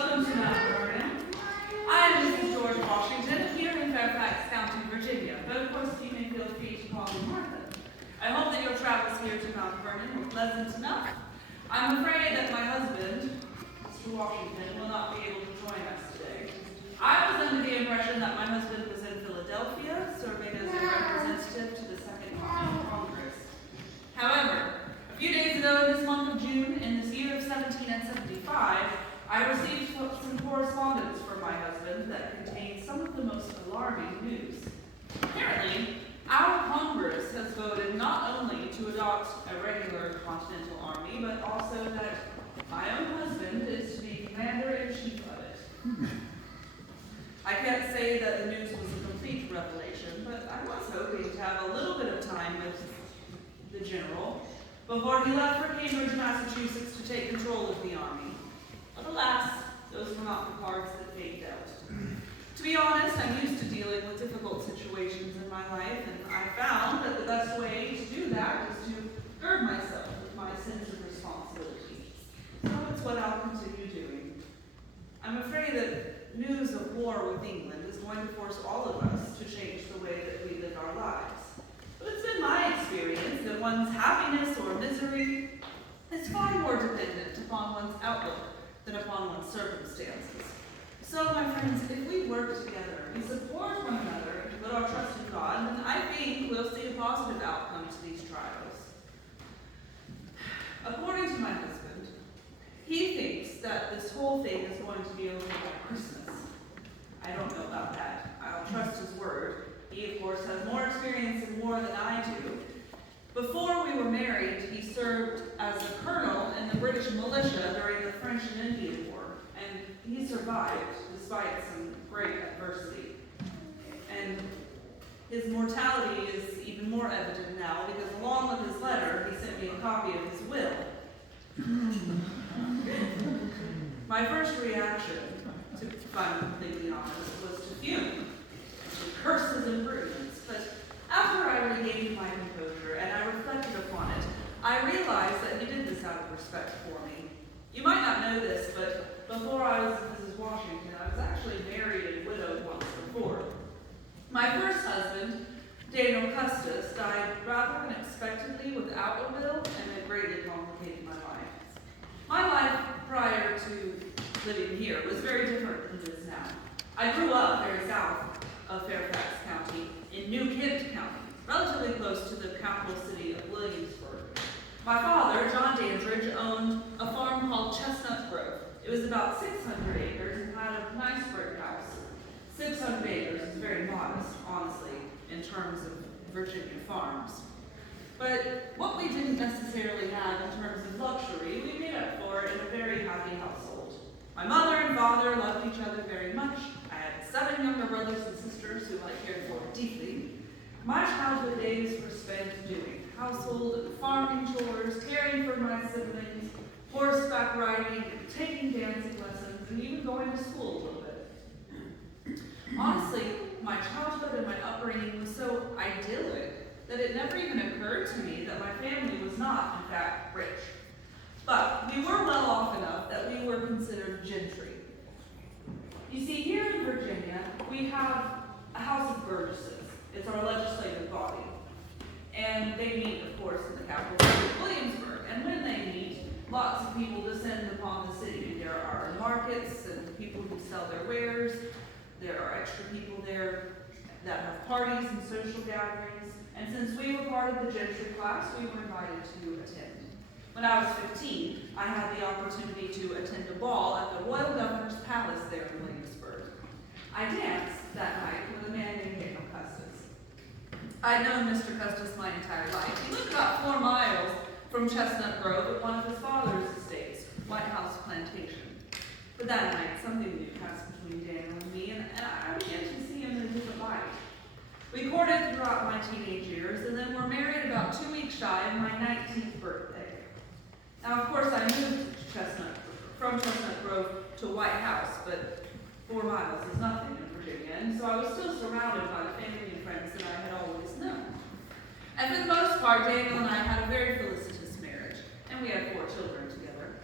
Welcome to Mount Vernon. I am Mrs. George Washington here in Fairfax County, Virginia, but of course you may feel free to call me Martha. I hope that your travels here to Mount Vernon were pleasant enough. I'm afraid that my husband, Mr. Washington, will not be able to join us today. I was under the impression that my husband was in Philadelphia, serving as a representative to the Second Continental Congress. However, a few days ago, in this month of June, in this year of 1775, I received some correspondence from my husband that contained some of the most alarming news. Apparently, our Congress has voted not only to adopt a regular Continental Army, but also that my own husband is to be commander-in-chief of it. I can't say that the news was a complete revelation, but I was hoping to have a little bit of time with the general before he left for Cambridge, Massachusetts to take control of the army. But alas, those were not the cards that fate dealt. To be honest, I'm used to dealing with difficult situations in my life, and I found that the best way to do that was to gird myself with my sense of responsibility. So it's what I'll continue doing. I'm afraid that news of war with England is going to force all of us to change the way that we live our lives. But it's been my experience that one's happiness or misery is far more dependent upon one's outlook than upon one's circumstances. So, my friends, if we work together, we support one another, and put our trust in God, then I think we'll see a positive outcome to these trials. According to my husband, he thinks that this whole thing is going to be over by Christmas. I don't know about that. I'll trust his word. He, of course, has more experience in war than I do. Before we were married, he served as a colonel in the British militia during the French and Indian War, and he survived despite some great adversity. And his mortality is even more evident now because along with his letter, he sent me a copy of his will. My first reaction, if I'm completely honest, was to fume, to curse his imprudence. But after I regained my composure and I reflected upon it, I realized that he did this out of respect for me. You might not know this, but before I was Mrs. Washington, I was actually married and widowed once before. My first husband, Daniel Custis, died rather unexpectedly without a will, and it greatly complicated my life. My life prior to living here was very different than it is now. I grew up very south of Fairfax County in New Kent County, relatively close to the capital city of Williamsburg. My father, John Dandridge, owned a farm called Chestnut Grove. It was about 600 acres and had a nice brick house. 600 acres is very modest, honestly, in terms of Virginia farms. But what we didn't necessarily have in terms of luxury, we made up for in a very happy household. My mother and father loved each other very much. I had 7 younger brothers and sisters who I cared for deeply. My childhood days were spent doing household and farming chores, caring for my siblings, horseback riding, taking dancing lessons, and even going to school a little bit. Honestly, my childhood and my upbringing was so idyllic that it never even occurred to me that my family was not, in fact, rich. But we were well off enough that we were considered gentry. You see, here in Virginia, we have a House of Burgesses. It's our legislative body. And they meet, of course, in the capital city of Williamsburg. And when they meet, lots of people descend upon the city. There are markets and people who sell their wares. There are extra people there that have parties and social gatherings. And since we were part of the gentry class, we were invited to attend. When I was 15, I had the opportunity to attend a ball at the Royal Governor's Palace there in Williamsburg. I danced that night with a man named Daniel Custis. I'd known Mr. Custis my entire life. He lived about 4 miles from Chestnut Grove at one of his father's estates, White House Plantation. But that night, something new passed between Daniel and me, and I began to see him in a different light. We courted throughout my teenage years, and then were married about 2 weeks shy of my 19th birthday. Now, of course, I moved from Chestnut Grove to White House, but 4 miles is nothing in Virginia, and so I was still surrounded by the family and friends that I had always known. And for the most part, Daniel and I had a very felicitous marriage, and we had 4 children together.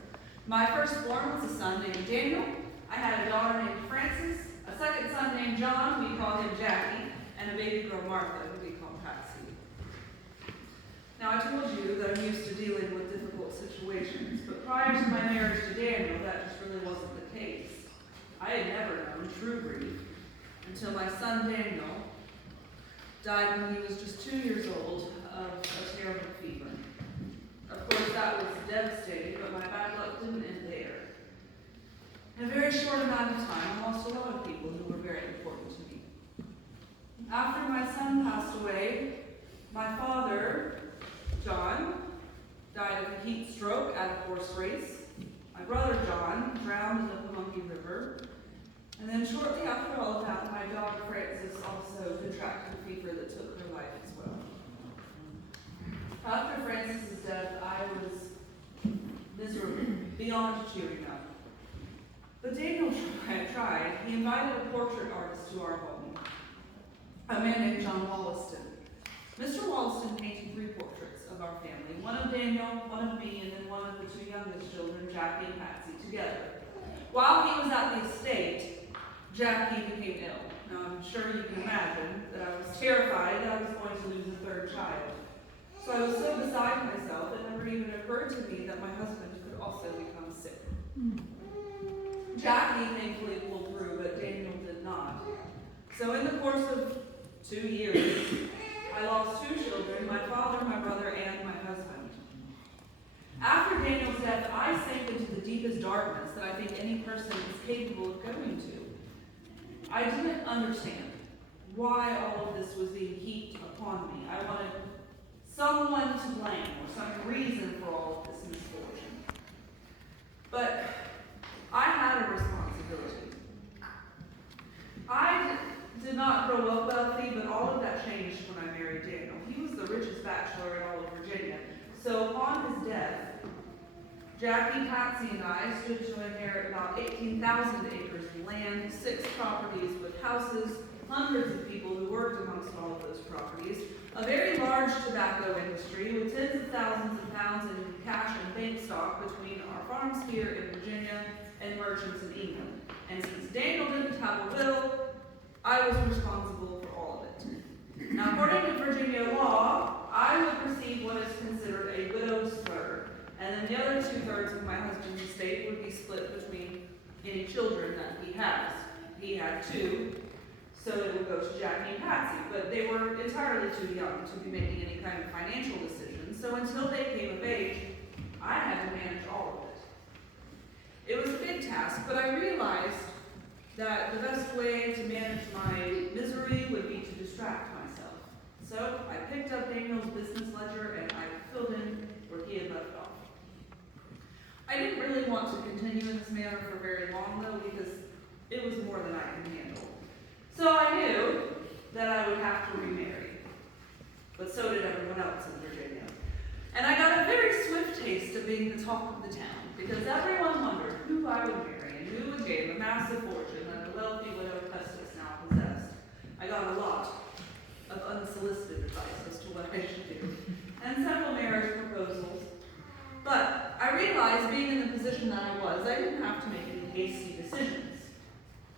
My firstborn was a son named Daniel. I I had a daughter named Frances, a second son named John, we called him Jackie, and a baby girl, Martha, who we called Patsy. Now, I told you that I'm used to dealing with difficult situations, but prior to my marriage to Daniel, that just really wasn't the case. I had never known true grief until my son Daniel died when he was just 2 years old of a terrible fever. Of course, that was devastating, but my bad luck didn't end there. In a very short amount of time, I lost a lot of people who were very important to me. After my son passed away, my father, John, died of a heat stroke at a horse race. My brother John drowned in the Pamunkey River. And then shortly after all of that, my daughter Frances also contracted a fever that took her life as well. After Frances' death, I was miserable, beyond cheering up. But Daniel tried. He invited a portrait artist to our home, a man named John Wollaston. Mr. Wollaston painted 3 portraits of our family, one of Daniel, one of me, and then one of the 2 youngest children, Jackie and Patsy, together. While he was at the estate, Jackie became ill. Now, I'm sure you can imagine that I was terrified that I was going to lose a 3rd child. So I was so beside myself, it never even occurred to me that my husband could also become sick. Jackie thankfully pulled through, but Daniel did not. So in the course of 2 years, I lost 2 children, my father, my brother, and my husband. After Daniel's death, I sank into the deepest darkness that I think any person is capable of going to. I didn't understand why all of this was being heaped upon me. I wanted someone to blame or some reason for all of this misfortune. But I had a responsibility. I did not grow up wealthy, but all of that changed when I married Daniel. He was the richest bachelor in all of Virginia. So upon his death, Jackie, Patsy, and I stood to inherit about 18,000 acres of land, 6 properties with houses, hundreds of people who worked amongst all of those properties, a very large tobacco industry with tens of thousands of pounds in cash and bank stock between our farms here in Virginia and merchants in England. And since Daniel didn't have a will, I was responsible for all of it. Now, according to Virginia law, I would receive what is considered a widow's third, and then the other 2/3 of my husband's estate would be split between any children that he has. He had 2, so it would go to Jackie and Patsy, but they were entirely too young to be making any kind of financial decisions, so until they came of age, I had to manage all of it. It was a big task, but I realized that the best way to manage my misery would be to distract myself. So I picked up Daniel's business ledger and I filled in where he had left off. I didn't really want to continue in this manner for very long though, because it was more than I could handle. So I knew that I would have to remarry, but so did everyone else in Virginia. And I got a very swift taste of being the talk of the town, because everyone wondered who I would marry and who would gain the massive fortune that the wealthy widow Custis now possessed. I got a lot of unsolicited advice as to what I should do, and several marriage proposals. But I realized, being in the position that I was, I didn't have to make any hasty decisions.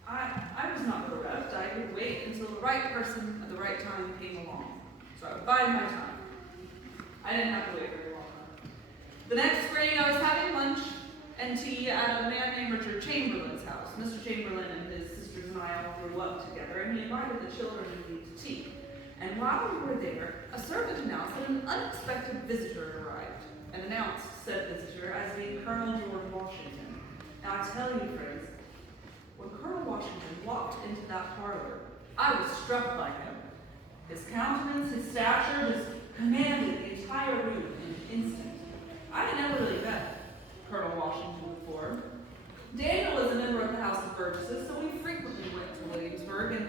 I was not bereft. I could wait until the right person at the right time came along. So I would bide my time. I didn't have to wait very long. The next spring, I was having lunch and tea at a man named Richard Chamberlain's house. Mr. Chamberlain and his sisters and I all grew up together, and he invited the children and me to tea. And while we were there, a servant announced that an unexpected visitor had arrived, and announced said visitor as being Colonel George Washington. Now I tell you, friends, when Colonel Washington walked into that parlor, I was struck by him. His countenance, his stature, just commanded the entire room in an instant. I had never really met Colonel Washington before. Daniel was a member of the House of Burgesses, so we frequently went to Williamsburg, and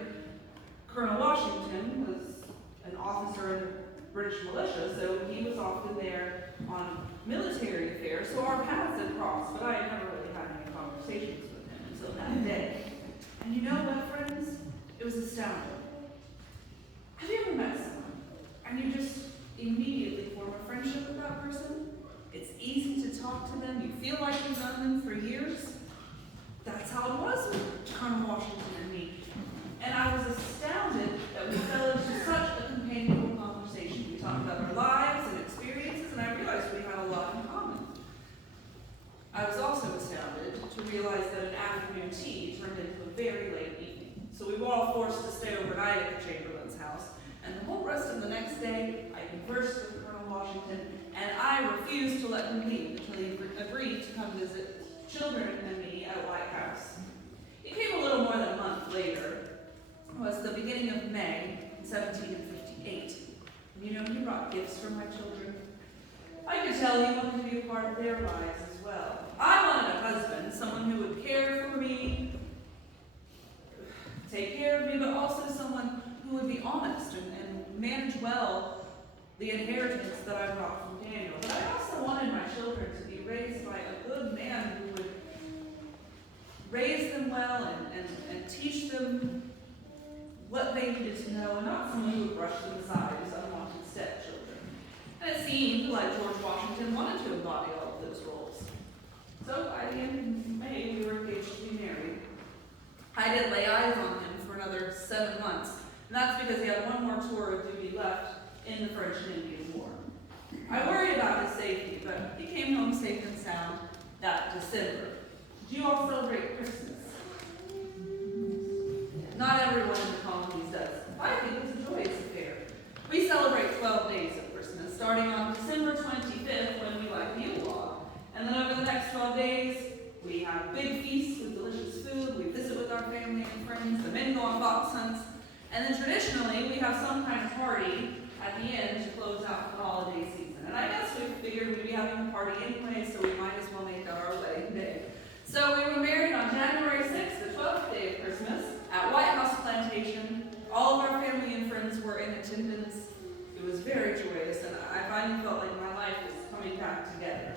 Colonel Washington was an officer in the British militia, so he was often there on military affairs, so our paths had crossed, but I had never really had any conversations with him until that day. And you know what, friends? It was astounding. Have you ever met someone, and you just immediately form a friendship with that person? It's easy to talk to them. You feel like you've known them for years. That's how it was Colonel Washington and me. And I was astounded that we fell into such a companionable conversation. We talked about our lives and experiences, and I realized we had a lot in common. I was also astounded to realize that an afternoon tea turned into a very late evening. So we were all forced to stay overnight at the Chamberlain's house, and the whole rest of the next day, I conversed with Colonel Washington, and I refused to let him leave until he agreed to come visit children and me at White House. It came a little more than a month later. It was the beginning of May in 1758. And you know, he brought gifts for my children. I could tell he wanted to be a part of their lives as well. I wanted a husband, someone who would care for me, take care of me, but also someone who would be honest and manage well the inheritance that I brought from Daniel. But I also wanted my children to be raised by a good man who would raise them well and teach them what they needed to know, and not someone who would brush them aside as unwanted stepchildren. And it seemed like George Washington wanted to embody all of those roles. So by the end of May, we were engaged to be married. I didn't lay eyes on him for another 7 months, and that's because he had one more tour of duty left in the French and Indian War. I worried about his safety, but he came home safe and sound that December. Do you all celebrate Christmas? Not everyone in the colonies does. I think it's a joyous affair. We celebrate 12 days of Christmas, starting on December 25th when we light the Yule log. And then over the next 12 days, we have big feasts with delicious food, we visit with our family and friends, the men go on fox hunts, and then traditionally we have some kind of party at the end to close out the holiday season. And I guess we figured we'd be having a party anyway, so we might as well make it our wedding day. So we were married on January 6th, the 12th day of Christmas, at White House Plantation. All of our family and friends were in attendance. It was very joyous, and I finally felt like my life was coming back together.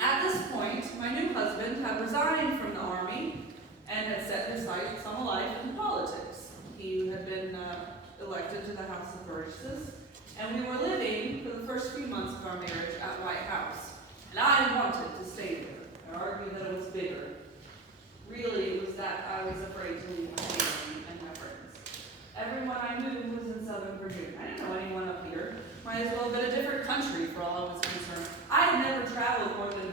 At this point, my new husband had resigned from the Army and had set his sights on a life in politics. He had been elected to the House of Burgesses, and we were living for the first few months of our marriage at White House. And I wanted to stay there. I argued that it was bigger. Really, it was that I was afraid to leave my family and my friends. Everyone I knew was in Southern Virginia. I didn't know anyone up here. Might as well have been a different country for all I was concerned. I had never traveled more than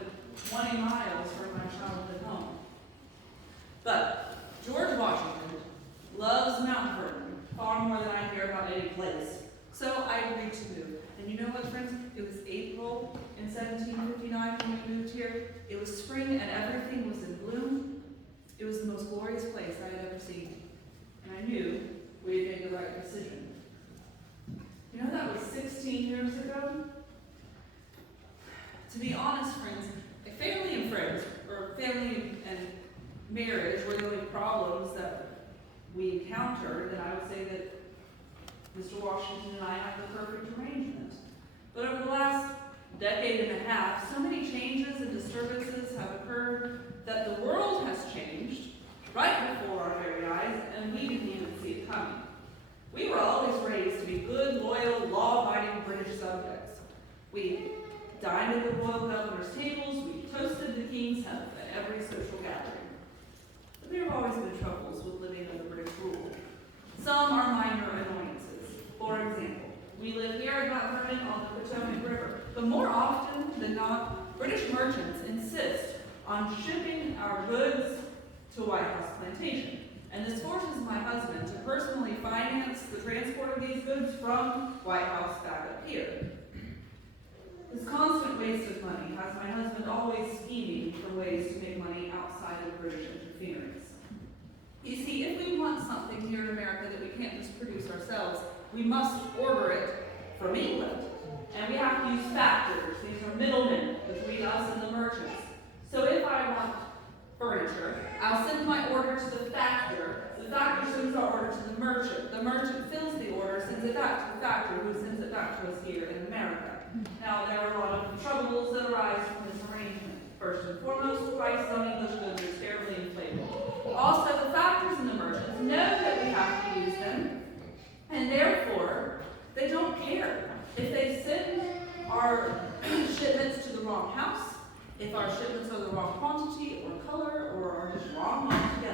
20 miles from my childhood home. But George Washington loves Mount Vernon far more than I care about any place. So I agreed to move. And you know what, friends? It was April in 1759 when we moved here. It was spring and everything was in bloom. It was the most glorious place I had ever seen. And I knew we had made the right decision. You know, that was 16 years ago. To be honest, friends, family and friends, or family and marriage were the only problems that we encountered, and I would say that Mr. Washington and I have the perfect arrangement. But over the last decade and a half, so many changes and disturbances have occurred that the world has changed right before our very eyes, and we didn't even see it coming. We were always raised to be good, loyal, law-abiding British subjects. We dined at the royal governor's tables, we toasted the king's health at every social gathering. But there have always been troubles with living under British rule. Some are minor annoyances. For example, we live here in Mount Vernon on the Potomac River, but more often than not, British merchants insist on shipping our goods to White House Plantation. And this forces my husband to personally finance the transport of these goods from White House back up here. This constant waste of money has my husband always scheming for ways to make money outside of British interference. You see, if we want something here in America that we can't just produce ourselves, we must order it from England. And we have to use factors. These are middlemen between us and the merchants. So if I want furniture, I'll send my order to the factor sends our order to the merchant fills the order, sends it back to the factor, who sends it back to us here in America. Now, there are a lot of troubles that arise from this arrangement. First and foremost, price on English goods is terribly inflated. Also, the factors and the merchants know that we have to use them, and therefore, they don't care. If they send our shipments to the wrong house, if our shipments are the wrong quantity or color or are just wrong altogether,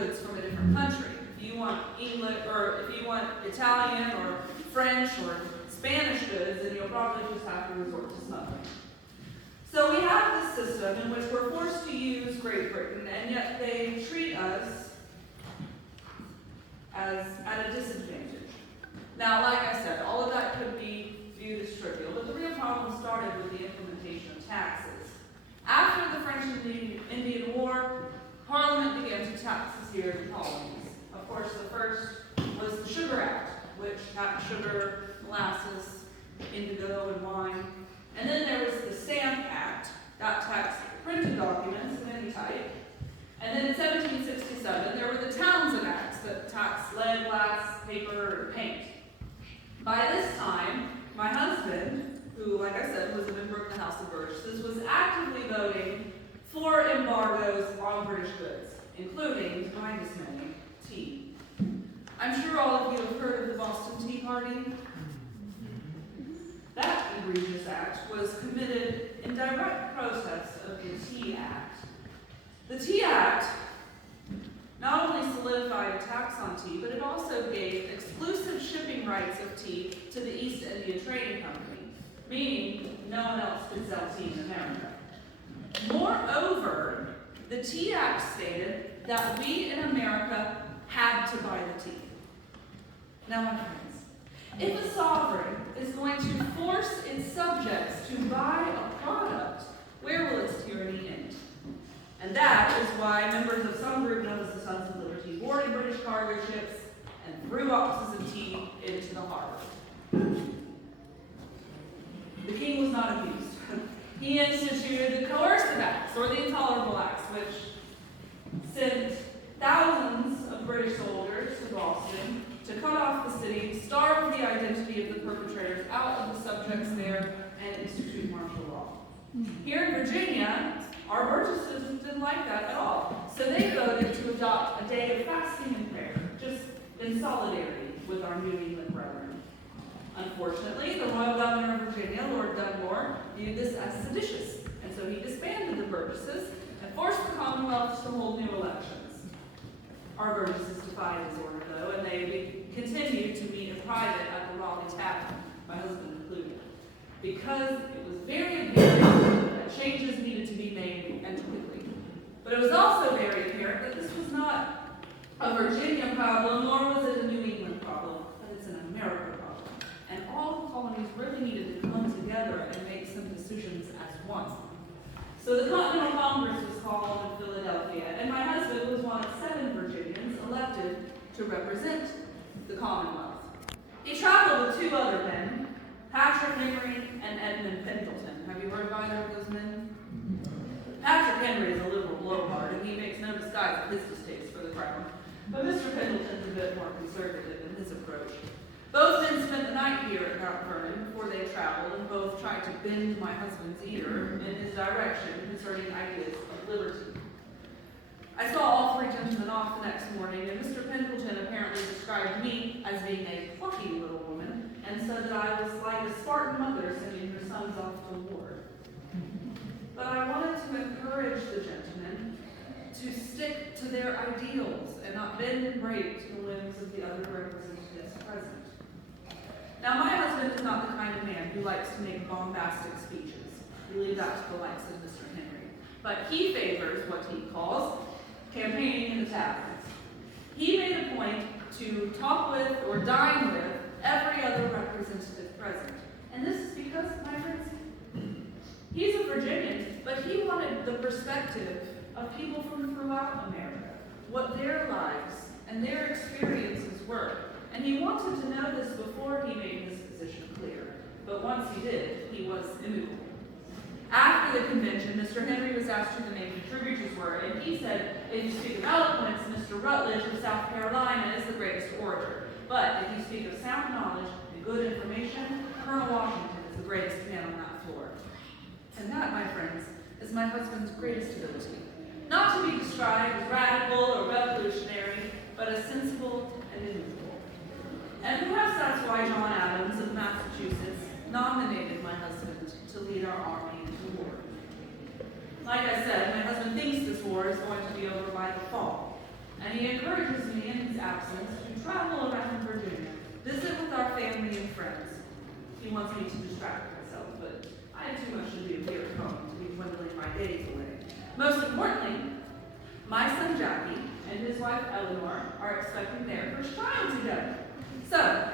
goods from a different country. If you want English, or if you want Italian or French or Spanish goods, then you'll probably just have to resort to smuggling. So we have this system in which we're forced to use Great Britain, and yet they treat us as at a disadvantage. Now, like I said, all of that could be viewed as trivial, but the real problem started with the implementation of taxes. After the French and Indian War, Parliament began to tax here in the colonies. Of course, the first was the Sugar Act, which taxed sugar, molasses, indigo, and wine. And then there was the Stamp Act, that taxed printed documents of any type. And then in 1767, there were the Townshend Acts that taxed lead, glass, paper, and paint. By this time, my husband, who, like I said, was a member of the House of Burgesses, was actively voting for embargoes on British goods, including, to my dismay, tea. I'm sure all of you have heard of the Boston Tea Party. That egregious act was committed in direct protest of the Tea Act. The Tea Act not only solidified a tax on tea, but it also gave exclusive shipping rights of tea to the East India Trading Company, meaning no one else could sell tea in America. Moreover, the Tea Act stated that we in America had to buy the tea. Now, my friends, if a sovereign is going to force its subjects to buy a product, where will its tyranny end? And that is why members of some group known as the Sons of Liberty boarded British cargo ships and threw boxes of tea into the harbor. The king was not amused. He instituted the Coercive Acts, or the Intolerable Acts, which sent thousands of British soldiers to Boston to cut off the city, starve the identity of the perpetrators out of the subjects there, and institute martial law. Here in Virginia, our Burgesses didn't like that at all, so they voted to adopt a day of fasting and prayer, just in solidarity with our New England brethren. Unfortunately, the royal governor of Virginia, Lord Dunmore, viewed this as seditious, and so he disbanded the Burgesses and forced the Commonwealth to hold new elections. Our Burgesses defied his order, though, and they continued to meet in private at the Raleigh Tavern, my husband included, because it was very apparent that changes needed to be made and quickly. But it was also very apparent that this was not a Virginia problem, nor was it a New England problem, but it's an America problem. And all the colonies really needed to come together and make some decisions as one. So the Continental Congress was called in Philadelphia, and my husband was one of 7 Virginians elected to represent the Commonwealth. He traveled with 2 other men, Patrick Henry and Edmund Pendleton. Have you heard of either of those men? Patrick Henry is a liberal blowhard, and he makes no disguise of his distaste for the crown. But Mr. Pendleton's a bit more conservative in his approach. Both men spent the night here at Mount Vernon before they traveled, and both tried to bend my husband's ear in his direction concerning ideas of liberty. I saw all 3 gentlemen off the next morning, and Mr. Pendleton apparently described me as being a plucky little woman, and said that I was like a Spartan mother sending her sons off to war. But I wanted to encourage the gentlemen to stick to their ideals and not bend and break to the whims of the other representatives present. Now, my husband is not the kind of man who likes to make bombastic speeches. We leave that to the likes of Mr. Henry. But he favors what he calls campaigning in the taverns. He made a point to talk with or dine with every other representative present. And this is because, my friends, he's a Virginian, but he wanted the perspective of people from throughout America, what their lives and their experiences were. And he wanted to know this before he made his position clear. But once he did, he was immovable. After the convention, Mr. Henry was asked who the main contributors were, and he said, if you speak of eloquence, Mr. Rutledge of South Carolina is the greatest orator. But if you speak of sound knowledge and good information, Colonel Washington is the greatest man on that floor. And that, my friends, is my husband's greatest ability. Not to be described as radical or revolutionary, but as sensible and immovable. And perhaps that's why John Adams of Massachusetts nominated my husband to lead our army into war. Like I said, my husband thinks this war is going to be over by the fall. and he encourages me in his absence to travel around Virginia, visit with our family and friends. He wants me to distract myself, but I have too much to do here at home to be dwindling my days away. Most importantly, my son Jackie and his wife Eleanor are expecting their first child together. So,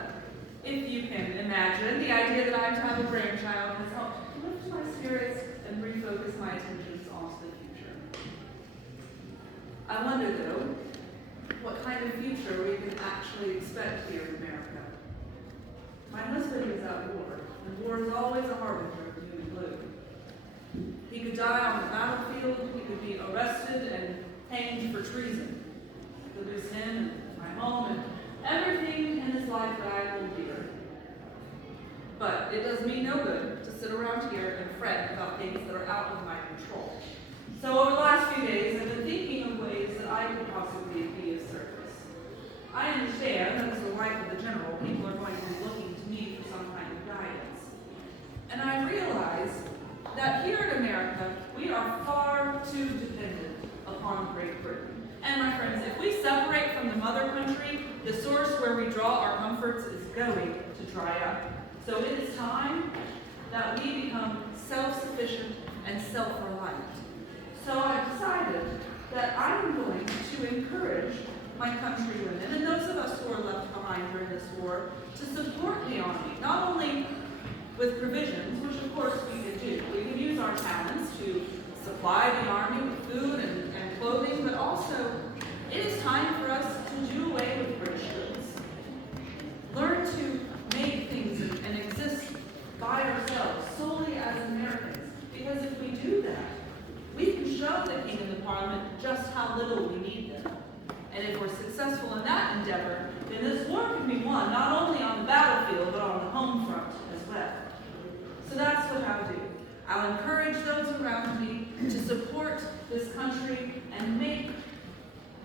if you can imagine, the idea that I'm to have a grandchild has helped lift my spirits and refocus my attentions onto the future. I wonder, though, what kind of future we can actually expect here in America. My husband is at war, and war is always a harbinger of doom and gloom. He could die on the battlefield, he could be arrested and hanged for treason. I could lose him and my home and everything in his life that I hold dear. But it does me no good to sit around here and fret about things that are out of my control. So over the last few days, I've been thinking of ways that I could possibly be of service. I understand that as the wife of the general, people are going to be looking to me for some kind of guidance. And I realize that here in America, we are far too dependent upon Great Britain. And my friends, if we separate from the mother country, the source where we draw our comforts is going to dry up. So it is time that we become self-sufficient and self-reliant. So I've decided that I'm going to encourage my countrywomen and those of us who are left behind during this war to support the Army, not only with provisions, which of course we can do. We can use our talents to supply the Army with food and clothing, but also it is time for us to do away with British goods. Learn to make things and exist by ourselves, solely as Americans. Because if we do that, we can show the King and the Parliament just how little we need them. And if we're successful in that endeavor, then this war can be won not only on the battlefield, but on the home front as well. So that's what I'll do. I'll encourage those around me to support this country and make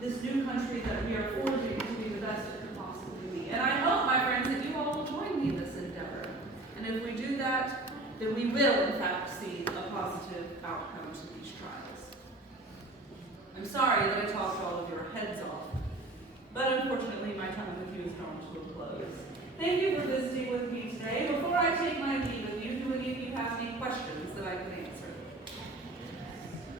this new country that we are forging to be the best it could possibly be. And I hope, my friends, that you all will join me in this endeavor. And if we do that, then we will, in fact, see a positive outcome to these trials. I'm sorry that I talked all of your heads off, but unfortunately my time with you is drawn to a close. Thank you for visiting with me.